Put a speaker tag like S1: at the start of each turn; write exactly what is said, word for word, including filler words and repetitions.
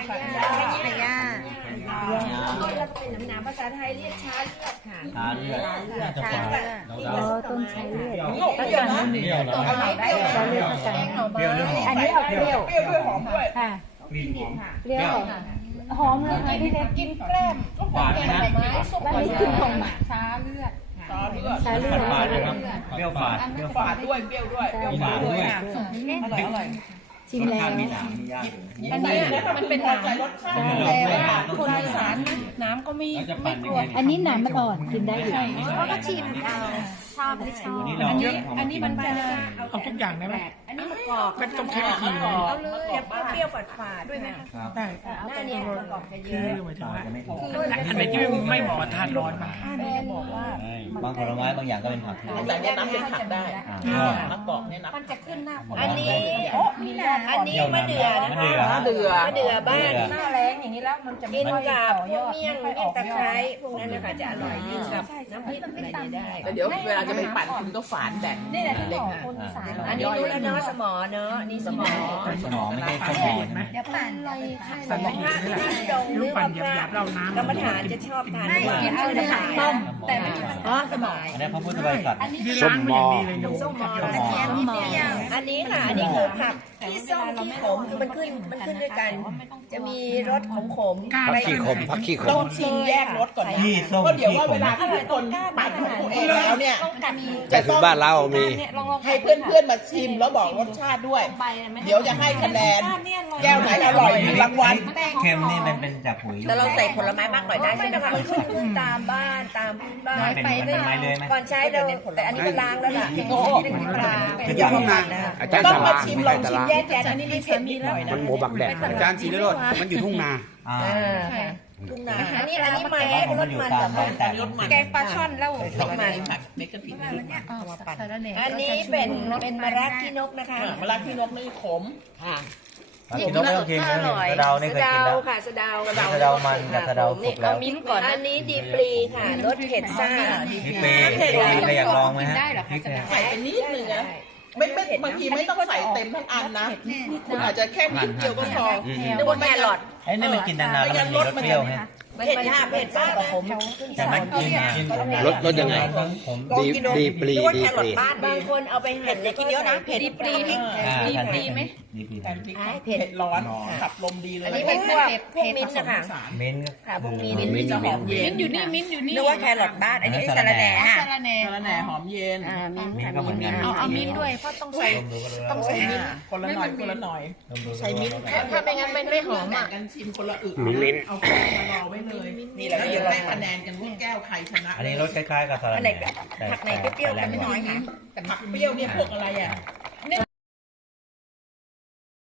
S1: พย่า
S2: แล้วเป็นน้ำหนาภาษาไทยเรียกช้าเลือดค่ะ
S3: ช้าเลือด
S1: ช้าเลือด
S4: อ๋อต้นชายเลือด
S3: เปรี้ยวนะเปรี้ยวนะ
S4: ชายเลือดกัน
S3: เปรี้ยวหรือหอม
S4: อันนี้เอาเปรี้ยว
S5: เปรี้ยวด้วยหอมด้วย
S4: ค่ะ
S3: มีหอม
S4: เปรี้ยวหอมเลยค่ะพี่เล็ก
S5: กินแกล้ม
S3: หวานนะ
S4: แล้วนี่กินของ
S5: ช้าเลือด
S4: ชายเลือด
S3: ฝาดนะครับเปรี้ยวฝาดเปรี้ยว
S5: ฝาดด้วยเปรี้ยวด้วยเปรี้ยว
S3: มีห
S5: ฝาน
S3: าม
S5: ดด้
S3: ด้
S5: ว
S3: วย ย
S5: อร่อยอร่อย
S4: ชิมแล้ว
S3: มีหนามมีย่าง
S5: อันนี้มันเป็นน้ำรสชาติแต่ว่าคนอีสานน้ำก็ไม่ไม่กลัว
S4: อันนี้หนามมันอ่อนกินได้อยู่
S1: เขาก็ชิมเอาชอบไม่ชอบ
S3: นี่เรา
S5: อันนี้อันนี้มันจะ
S6: เอาทุกอย่างได้ไหม
S5: อันนี้มะกอก
S6: ไม่ต้องใช้วิธีเลย
S5: เอาเลยเปรี้ยวฝาดฝาดด้วยไหม
S3: ครับ
S6: ได้
S5: หน้าเนี่ยมะกอกจะเย
S6: คือ
S5: อะ
S6: หมายถึงว่า
S3: จะไม่ถูก
S6: อันไหนที่ไม่เหมาะกับทานร้อนมา
S5: ถ้าจะบอกว่า
S3: บางผลไม้บางอย่างก็เป็นผัก
S5: อันนี้น้ำเป็นผักได้
S3: มะกอก
S5: มันจะขึ้นหน้าฝน
S2: อันนี้
S5: โอ้มีหน้า
S2: อันนี้มะเดื่อนะ
S3: มะ
S2: คะ
S3: เดื่อ
S2: มะเดื่อบ้าน
S5: หน้าแรงอย่างนี้แล้วมันจะ
S2: กินกับพวกเมี่ยงเมี่ยงตะไคร้พวกนั้นนะคะจะอร่อยกินกับน้ำพริกอะไรเนี่ยได้
S7: แต่เดี๋ยวเวลาจะไปปั่นคุณก็ฝานแบ่ง
S5: นี่แหละที่บอกคนอีสาน
S2: อันนี้รู้แล้วเนาะสมอเนาะนี่สมอ
S3: สมองไม่ใช่ข้าวหอมนะ
S2: เดี๋ยวปั่นเลย
S6: สมอง
S2: พระ
S6: นี่แหละ
S2: ที่ดงห
S6: ลู
S2: รื
S6: ก
S2: อ
S6: ปั่
S2: ว่าน พ
S6: ห
S2: ระ
S6: ยาบๆเราน้ำ
S2: กรรมฐานจะชอบทานด้วย
S4: เอาในหางต้ม
S2: แต่ไม่มีอ๋อสมอย
S3: อันนี้พระพุทธบริษัท
S6: ที่ล้างไม่อย่างดีเลยโยม
S2: ส้มมอ
S3: ส้ม
S2: กระ
S3: มอ
S2: เทียมนิดเดียวอันนี้ค่ะ อันนี้คือผักที่ส้มที่ขมคือมันขึ้นมันขึ้นด้วยกัน จะมีรสขมขม
S6: กล้า
S2: ไป
S6: ขี้ขม
S7: พักขี้ข
S5: ต้อ
S7: ม
S5: งชิมแยกรสก่อนนะ
S3: ยี่ส้ม
S5: เพราะเดี๋ยว
S3: ขี้
S5: ว่า
S3: ข
S5: เว
S3: ม
S5: ลาที่ทุกคนปั่นของตัวเองแล้วเนี่ย
S7: แต่คือบ้านเรามี
S5: ให้เพื่อนๆมาชิมแล้วบอกรสชาติด้วย เดี๋ยวจะให้คะแนนแก้วไหนอร่อยมีรางวัล
S3: เค็มนี่มันเป็นจากปุ๋ย
S2: แต่เราใส่ผลไม้มากหน่อยได้ใช่ไหมคะมันขึ้นตามบ้านตามพื้นบ้าน
S3: มันเป็นมันเป็นไม้เลยไหม
S2: ก่อนใช้เราแต่อันนี้มันล้างแล้วล่ะโอ้เป็นปลา
S3: คือ
S7: อย่า
S3: จะ
S7: เพิ่งนะ อาจารย์
S5: ต้อ
S7: ส
S5: ง
S7: ลา
S5: มาชิมลองชิมแยกแยะอันนี้ไม่เผ็ดนิดหน่อยนะ
S7: มันหมูบักแดดอาจารย์สีนรสมันอยู่ทุ่งนา
S3: อ่า
S5: ทุ่งนา
S2: อันนี้อันนี้มันรสมันกับ
S3: แต่
S5: รสมัน
S1: แกงปลาช่อนแล้ว
S5: รสมันผัดเมกะผิดรสมันเอามาปั่น
S2: อันนี้เป็นเป็นมะระขี้นกนะคะ
S5: มะระที่นกนี่ขม
S3: กินนกไม่ต้องกินนะสะเดานี่เคยกินแล้ว
S2: ค่ะสะเดา
S3: สะเดามันกับสะเดาสุกแล้ว
S2: มิ้นก่อนอันนี้ดีปรีค่ะรสเผ็ดซ่า
S3: พี่เปย์พี่เปย์อยากลองไหมฮะพริกเนี่ย
S5: ใส่ไปนิดนึงนะไม่ไม่บางทีไม่ต้องใส่เต็มทั้งอันนะ คุณอาจจะแค่นิดเดียวก็พอ
S2: นึกว่าแครอท
S3: ไอ้นี่มันกินนานๆแล้วมันมีรสเปรี้ยวไหม
S2: เผ็ดค่ะเผ็ดซ่ากับผม
S3: แต่มันกินกิน
S7: รสรสยังไง
S3: ผม
S7: ดีดีปรีดีปรี
S2: บ้านบางคนเอาไปหั่นเลยกินเยอะนะเผ็ดดีปรีนี่
S3: ดีดีไหมดีดี
S5: แทนพริกเผ็ดร้อนขับลมดีเลย
S2: อันนี้เป็นพวกพวกมิ้นท์นะคะ
S3: มิ้น
S2: ค่ะพวกมิ้น
S7: มิ้น
S2: ท์จะหอมเย็น
S5: อยู่นี่มิ้นอยู่นี่
S2: นึกว่าแครอทบ้านอันนี้สาระแหน่ค่ะ
S5: สาระแหน่หอมเย็น
S2: อ่ามิ้นท์
S3: มิ้น
S2: ค่ะ
S3: ก็เหมือนกัน
S1: เอาเอามิ้นด้วยเพราะต้องใส่
S5: ต้องใส่มิ้นคนละหน่อยคนละหน่อย ใช้มิ้น
S1: ถ้าไม่งั้นมันไม่หอมอ่ะ
S5: กันชิมคนละอึ
S7: มิ้น
S5: เอาแก้วมารอไว้เลยนี่แหละเดี๋ยวได้คะแนนกันว่าแก้วใครชนะ
S3: อันนี้รสคล้ายๆกับสลัด
S2: อันไหนผักไหนเปรี้ยวๆกันไม่น้อยค่ะ
S5: แต่ผักเปรี้ยวเนี่ยพวกอะไรอ่ะ